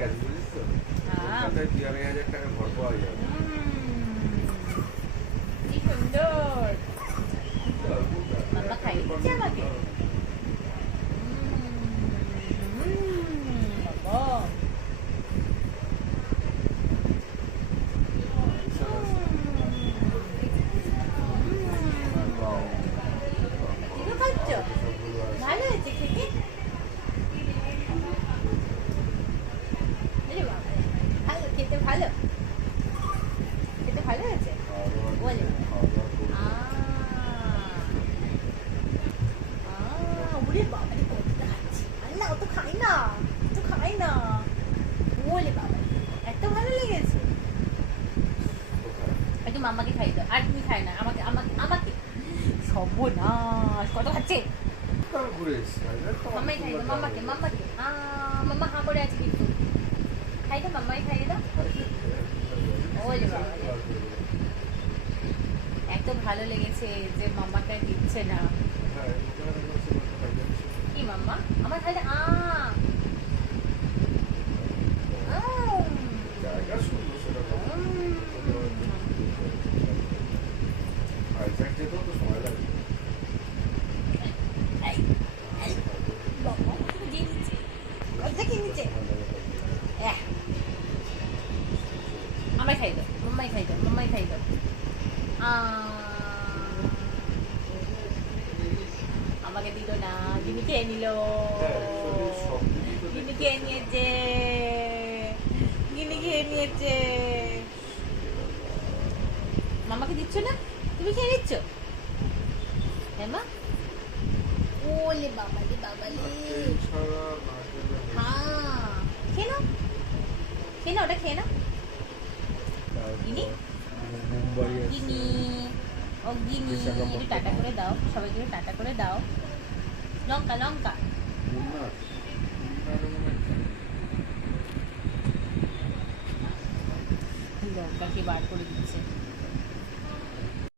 হ্যাঁ। বুঝিস তো হাজার টাকা ঘর পাওয়া যাবে। কি সুন্দর। ভালো? খেতে ভালো হয়েছে? বলে। একটু মামাকে খাই দাও। আর তুমি খাই না, আমাকে আমাকে আমাকে। সর্বনাশ, কত খাচ্ছে? মামাই খাই মামাকে মামাকে মামা হাঁ করে আছে খাই তো মামাই খাই এত ভালো লেগেছে যে মাম্মাকে দিচ্ছে না। কি মাম্মা? আমার খালি আহ আ। যেতেও তো। সময় লাগে এই, এই, বাবা, দিয়ে দিচ্ছে। ওইটা কি নিচ্ছে? এহ। আমায় খাই দাও মাম্মাই খাই দাও মাম্মাই খাই দাও আমাকে দিল না গিনি খেয়ে নিল গিনি খেয়ে নিয়েছে গিনি খেয়ে নিয়েছে মামাকে দিচ্ছ না তুমি খেয়ে নিচ্ছ হ্যাঁ মা ওলে বাবালে বাবালে হ্যাঁ খেয়ে নাও খেয়ে নাও ওটা খেয়ে নাও গিনি? গিনি ও গিনি। একটু টাটা করে দাও সবাইকে একটু টাটা করে দাও লঙ্কা লঙ্কা লঙ্কাকে বার করে দিতে